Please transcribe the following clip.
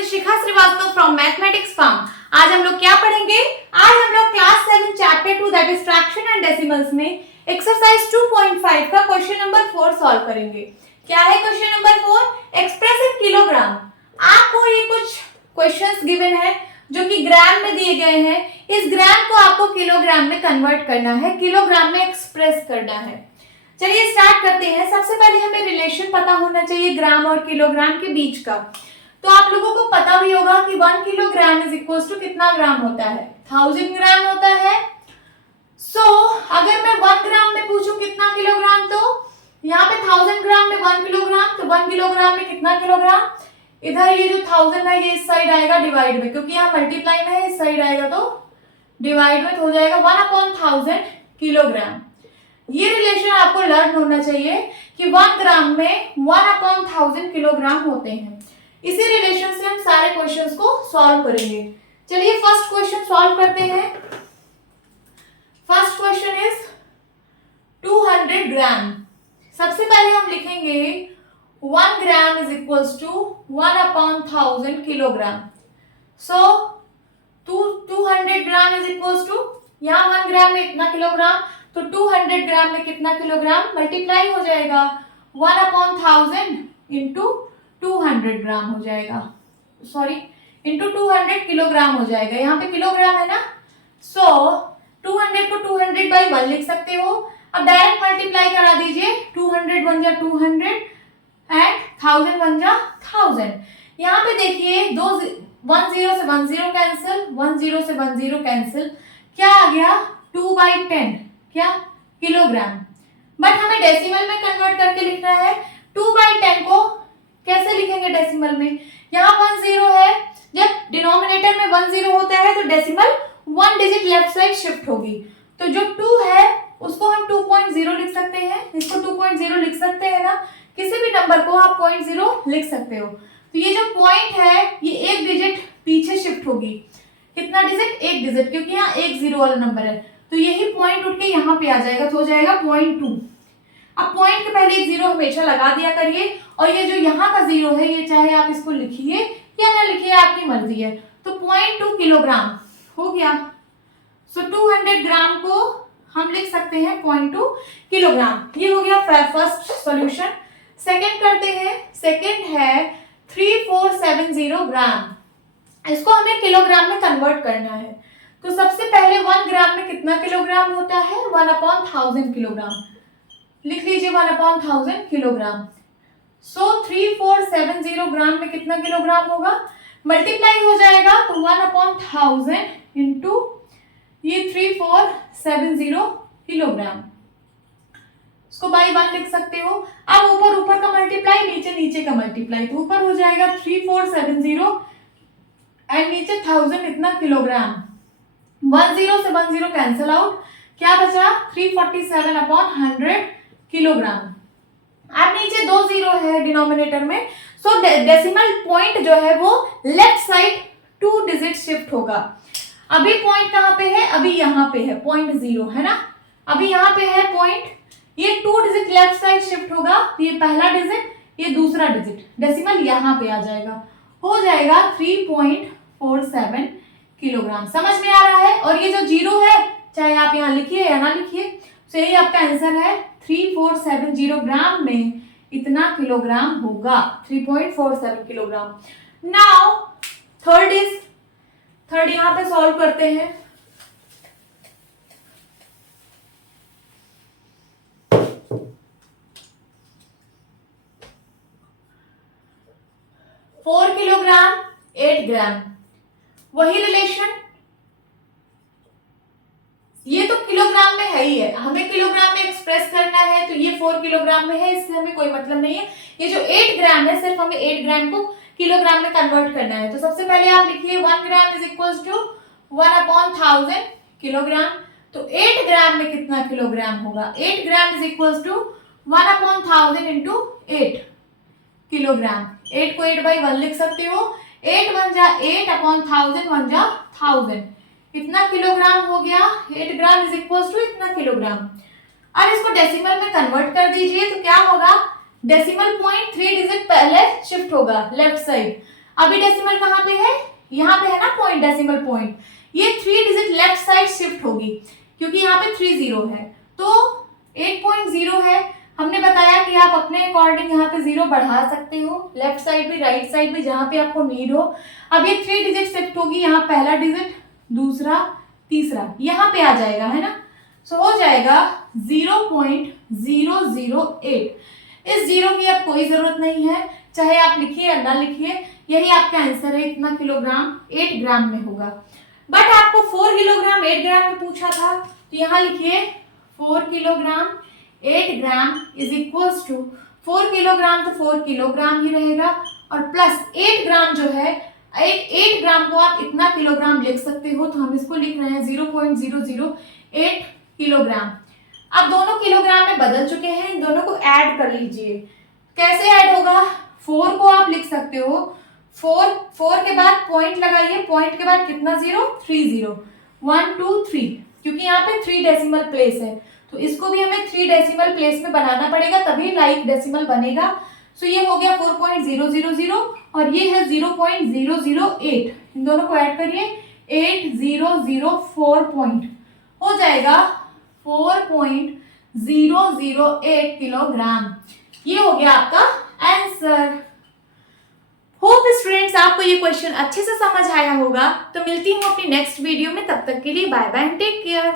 Is Shikha Srivastava from mathematics farm. आज हम लोग क्या पढ़ेंगे? आज हम लोग class 7 chapter 2 that is fraction and decimals में एक्सरसाइज 2.5 का क्वेश्चन नंबर 4 सॉल्व करेंगे। क्या है question number 4? Express in kilogram. आपको ये कुछ क्वेश्चंस गिवन है जो कि ग्राम में दिए गए हैं। इस ग्राम को आपको किलोग्राम में कन्वर्ट करना है, किलोग्राम में एक्सप्रेस करना है। चलिए स्टार्ट करते हैं। सबसे पहले हमें रिलेशन पता होना चाहिए ग्राम और किलोग्राम के बीच का। तो आप लोगों को पता भी होगा कि 1 किलोग्राम इज इक्वल टू कितना ग्राम होता है? 1000 ग्राम होता है। अगर मैं 1 ग्राम में पूछूं कितना किलोग्राम, तो यहाँ पे 1000 ग्राम में 1 किलोग्राम, तो 1 किलोग्राम में कितना किलोग्राम? इधर ये जो 1000 है ये इस साइड आएगा डिवाइड में, क्योंकि यहाँ मल्टीप्लाई में है, इस साइड आएगा तो डिवाइड में हो जाएगा 1/1000 किलोग्राम। ये रिलेशन आपको लर्न होना चाहिए कि 1 ग्राम में 1/1000 किलोग्राम होते हैं। इसी रिलेशन से हम सारे क्वेश्चंस को सॉल्व करेंगे। चलिए फर्स्ट क्वेश्चन सॉल्व करते हैं। First question is 200 gram. सबसे पहले हम लिखेंगे 1 gram is equals to 1/1000 kilogram. So 200 gram is equals to, यहाँ 1 ग्राम में इतना किलोग्राम, तो 200 ग्राम में कितना किलोग्राम? मल्टीप्लाई हो जाएगा 1/1000 इंटू 200 ग्राम हो जाएगा, सॉरी इंटू 200 किलोग्राम हो जाएगा। यहाँ पे किलोग्राम है ना, 200 को 200/1 लिख सकते हो। अब डायरेक्ट मल्टीप्लाई करा दीजिए, 200 1 जा 200 एंड 1000 1 जा 1000। यहाँ पे देखिए 10 से 1 0 कैंसिल, 1 0 से 1 0 कैंसिल, क्या आ गया? 2/10 क्या? किलोग्राम। बट हमें डेसिमल में कन्वर्ट करके लिखना है। 2/10 को कैसे लिखेंगे डेसिमल में? यहाँ 1 0 है, जब डिनोमिनेटर में 1 0 होता है तो decimal 1 digit left side shift होगी। तो जो 2 है उसको हम 2.0 लिख सकते हैं, इसको 2.0 लिख सकते हैं ना, किसी भी नंबर को आप 0.0 लिख सकते हो। तो ये जो पॉइंट है ये 1 डिजिट पीछे शिफ्ट होगी। कितना डिजिट? 1 डिजिट, क्योंकि यहाँ 1 0 वाला नंबर है, तो यही पॉइंट उठ के यहाँ पे आ जाएगा, तो हो जाएगा 0.2। अब पॉइंट के पहले एक 0 हमेशा लगा दिया करिए, और ये जो यहाँ का 0 है ये चाहे आप इसको लिखिए या ना लिखिए, आपकी मर्जी है। तो 0.2 किलोग्राम हो गया। 200 ग्राम को हम लिख सकते हैं 0.2 किलोग्राम। ये हो गया फर्स्ट सॉल्यूशन। सेकंड करते हैं। सेकंड है 3470 ग्राम। इसको हमें किलोग्राम में कन्वर्ट करना है। तो सबसे पहले 1 ग्राम में कितना किलोग्राम होता है? 1/1000 किलोग्राम। लिख लीजिए 1/1000 किलोग्राम। 3470 ग्राम में कितना किलोग्राम होगा? मल्टीप्लाई हो जाएगा तो 1/1000 इंटू ये 3470 किलोग्राम, इसको बाई 1 लिख सकते हो। अब ऊपर ऊपर का मल्टीप्लाई, नीचे नीचे का मल्टीप्लाई, तो ऊपर हो जाएगा 3470 एंड नीचे 1000 इतना किलोग्राम। 1 0 से 1 0 कैंसिल आउट, क्या बचा? 347/100 किलोग्राम। अब नीचे 2 0 है डिनोमिनेटर में, सो डेसिमल पॉइंट जो है वो लेफ्ट साइड 2 डिजिट शिफ्ट होगा। अभी पॉइंट कहाँ पे है? अभी यहाँ पे है, 0.0 है ना, अभी यहाँ पे है पॉइंट, ये 2 डिजिट लेफ्ट साइड शिफ्ट होगा, ये पहला डिजिट, ये दूसरा डिजिट, डेसिमल यहाँ पे आ जाएगा, हो जाएगा 3.47 किलोग्राम। समझ में आ रहा है? और ये जो 0 है चाहे आप यहाँ लिखिए या ना लिखिए, तो यही आपका आंसर है। 3470 ग्राम में इतना किलोग्राम होगा, 3.47 किलोग्राम। नाउ थर्ड यहाँ पे सॉल्व करते हैं। फोर किलोग्राम 8 ग्राम, वही रिलेशन, ये तो किलोग्राम में है ही है, हमें किलोग्राम में एक्सप्रेस करना है, तो ये 4 किलोग्राम में है, इससे हमें कोई मतलब नहीं है। ये जो 8 ग्राम है सिर्फ हमें 8 ग्राम को किलोग्राम में कन्वर्ट करना है। तो सबसे पहले आप लिखिए 1 gram is equal to 1/1000 kilogram. तो 8 ग्राम में कितना किलोग्राम होगा? 8 gram is equal to 1/1000 into 8 kilogram. 8 को 8/1 लिख सकते हो, 8 1 जा 8/1000 1 जा 1000, इतना किलोग्राम हो गया। 8 ग्राम इज इक्वल टू इतना किलोग्राम। अब इसको डेसिमल में कन्वर्ट कर दीजिए, तो क्या होगा? डेसिमल पॉइंट 3 डिजिट पहले शिफ्ट होगा लेफ्ट साइड, अभी डेसिमल कहाँ पे है, यहाँ पे है ना पॉइंट, डेसिमल पॉइंट। ये 3 डिजिट लेफ्ट साइड शिफ्ट होगी क्योंकि यहाँ पे 3 0 है, तो 8.0 है। हमने बताया कि आप अपने अकॉर्डिंग यहाँ पे 0 बढ़ा सकते हो, लेफ्ट साइड भी राइट साइड भी, जहाँ पे आपको नीड हो। अब ये 3 डिजिट शिफ्ट होगी, यहाँ पहला डिजिट, दूसरा, तीसरा, यहाँ पे आ जाएगा, है ना। सो हो जाएगा 0.008। इस जीरो की अब कोई जरूरत नहीं है, चाहे आप लिखिए या ना लिखिए, यही आपका आंसर है। इतना किलोग्राम 8 ग्राम में होगा। बट आपको 4 किलोग्राम 8 ग्राम में पूछा था, तो यहाँ लिखिए 4 kilogram 8 gram is equals to 4 kilogram, तो 4 किलोग्राम ही रहेगा, और प्लस 8 ग्राम जो है, 8 ग्राम को आप इतना किलोग्राम लिख सकते हो, तो हम इसको लिख रहे हैं 0.008 किलोग्राम। अब दोनों किलोग्राम में बदल चुके हैं, इन दोनों को ऐड कर लीजिए। कैसे ऐड होगा, 4 को आप लिख सकते हो, 4 के बाद पॉइंट लगाइए, पॉइंट के बाद कितना जीरो, 3 0, 1 2 3, क्योंकि यहाँ पे 3 डेसिमल प्लेस है, तो इसको भी हमें 3 डेसिमल प्लेस में बनाना पड़ेगा, तभी लाइक डेसिमल बनेगा। सो ये हो गया 4.000 और ये है 0.008, इन दोनों को ऐड करिए, 8004 पॉइंट हो जाएगा 4.008 किलोग्राम। ये हो गया आपका आंसर। होप स्टूडेंट्स आपको ये क्वेश्चन अच्छे से समझ आया होगा। तो मिलती हूँ अपनी नेक्स्ट वीडियो में, तब तक के लिए बाय बाय, टेक केयर।